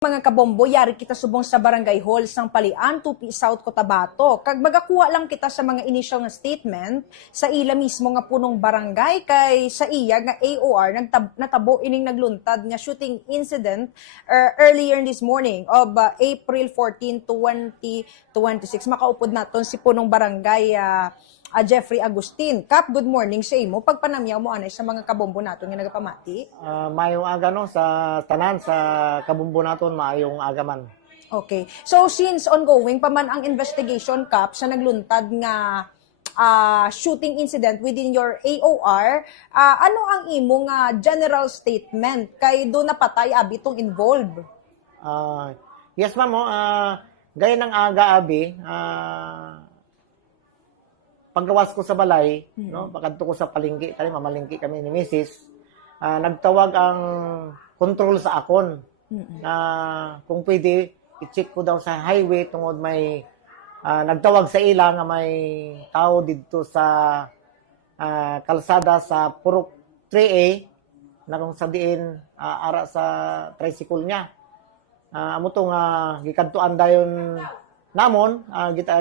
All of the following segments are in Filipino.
Mga kabombo, yari kita subong sa barangay hall sang Palian, Tupi, South Cotabato. Kag magakuha lang kita sa mga initial nga statement sa ila mismo nga punong barangay kay sa iya nga AOR natabo ining nagluntad nga shooting incident earlier this morning of April 14, 2026. Makaupod naton si punong barangay Jeffrey Agustin. Kap, good morning sa imo. Pagpanamyaw mo anay sa mga kabombo naton nga nagapamati. Mayong aga no sa tanan sa kabumbo naton maayong aga man. Okay. So since ongoing pa man ang investigation, Kap, sa nagluntad nga shooting incident within your AOR, ano ang imo nga general statement kay do napatay abi tong involved? Yes ma'am, gaya ng aga abi, paggawas ko sa balay, no, pagkadto ko sa palengke, tali mamalengke kami ni Mrs. Nagtawag ang control sa akon na kung pwede i-check ko daw sa highway tungod may nagtawag sa ila nga may tao dito sa kalsada sa Purok 3A na kung sa diin ara sa tricycle niya. Amo to nga gikadtuan dayon namon,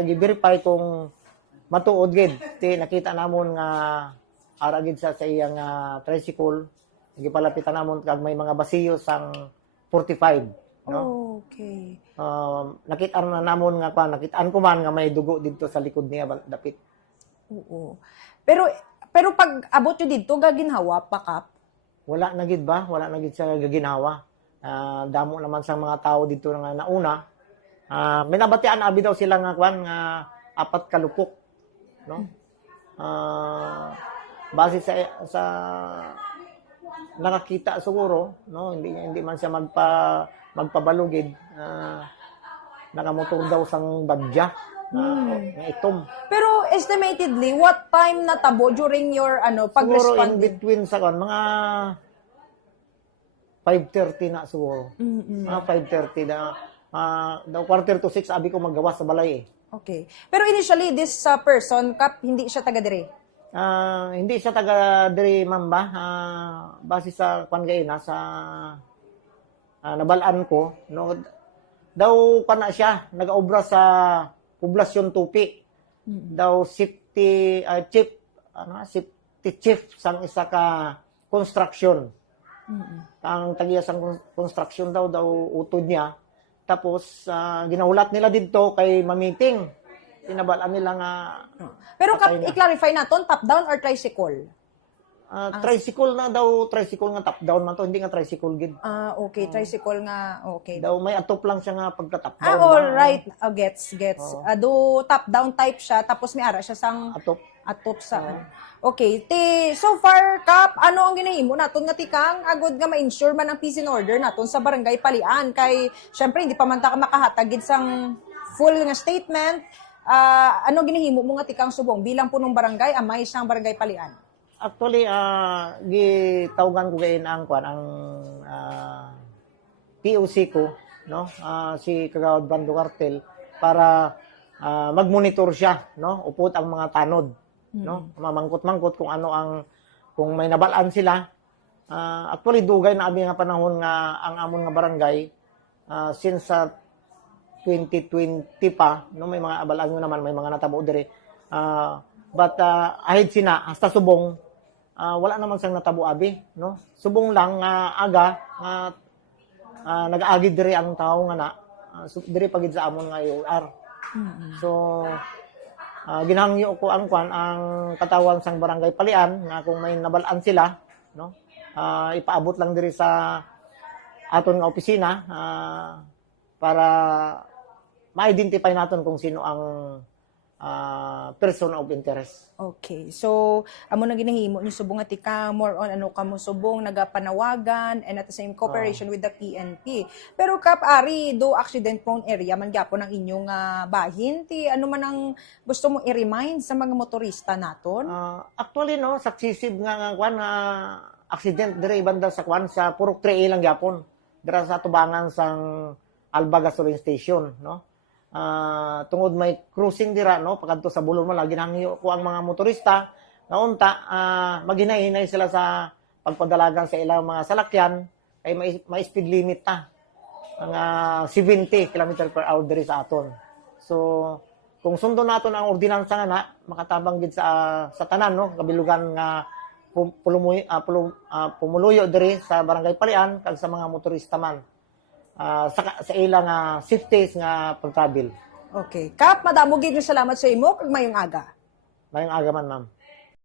gi-verify kung matuod gid. Nakita namon nga ara gid sa iyang tricycle. Gipalapitan namon kag may mga basiyo sang 45, no? Okay. Nakita na namon nga nakitaan ko man nga may dugo dito sa likod niya dapit. Oo. Pero pag abot yo dito gaginhawa pa, Kap? Wala na gid ba? Wala na gid sa gaginawa. Damo naman sa mga tao dito nga nauna. May nabatian abi daw sila nga nga 4 kalupok, no? Base sa nakakita siguro, no, hindi man siya magpabalugid, nakamotor daw sang badya na itom. Pero estimatedly, what time natabo during your Siguro pag-respond? in between sa mga 5:30 na siguro. Mga 5:30 na daw 5:45 abi ko maggawas sa balay eh. Okay. Pero initially, this person, Kap, hindi siya taga dire? Hindi siya taga diri ma'am ba? Base sa kwan sa nabalaan ko, no, daw kana siya nagaobra sa poblasyon Tupi. Daw safety chief sang isa ka construction. Ang tagiya sang construction daw utod niya. Tapos ginahulat nila dito kay mamiting. Tinabalaan nila nga. Pero Kap, i-clarify naton, top down or tricycle? Tricycle na daw, tricycle nga top down man to, hindi nga tricycle gid. Okay, tricycle nga, okay. Daw may atop lang siya nga pagka top down. All right. Gets. Do top down type siya, tapos may ara siya sang atop sa Okay. So far, Kap, ano ang ginahimo naton nga tikang agod nga ma-ensure man ang peace and order naton sa barangay Palian kay syempre hindi pa man ta makahatag gid sang full nga statement. Ano ginahimo mo nga tikang subong bilang punong barangay amay sang barangay Palian? Actually, gitawagan ko gayon ang POC ko, no? Si Kagawad Bando Cartel para mag-monitor siya, no? Upot ang mga tanod, no? Mamangkot-mangkot kung may nabalaan sila. Actually dugay na abi nga panahon nga ang amon nga barangay since 2020 pa, no, may mga abalaan nyo naman, may mga natabo dire. But ahid sina hasta subong wala naman sang natabo abi, no? Subong lang aga nag-aagid dire ang tao nga na dire pagid sa amon nga AOR. So ginahangyo ko ang katawan sang barangay Palian nga kung may nabalaan sila, no? Ipaabot lang dire sa aton nga opisina para ma-identify natin kung sino ang person of interest. Okay. So, amo na ginahimo ni subong ati ka more on kamo subong nagapanawagan and at the same cooperation with the PNP. Pero Kap, ari do accident prone area man gyapon ang inyong bahin ano man ang gusto mo i-remind sa mga motorista naton? Actually no, successive nga accident dire banda sa sa Purok 3A lang gyapon. Dira sa tubangan sang Alba Gasoline Station, no? Tungod may cruising dira, no, pagadto sa bulol mo lagi nangyo ko ang mga motorista nga unta maghinay-hinay sila sa pagpadalagan sa ilang mga salakyan kay may speed limit ta. mga 70 km per hour diri sa aton. So kung sundo naton ang ordinansa nga na makatabang gid sa tanan no kabilugan nga pumuluyo diri sa barangay Palian kag sa mga motorista man sa ilang safety nga pag-travel. Okay. Kap, madamo gid yung salamat sa imo kag mayong aga. Mayong aga man, ma'am.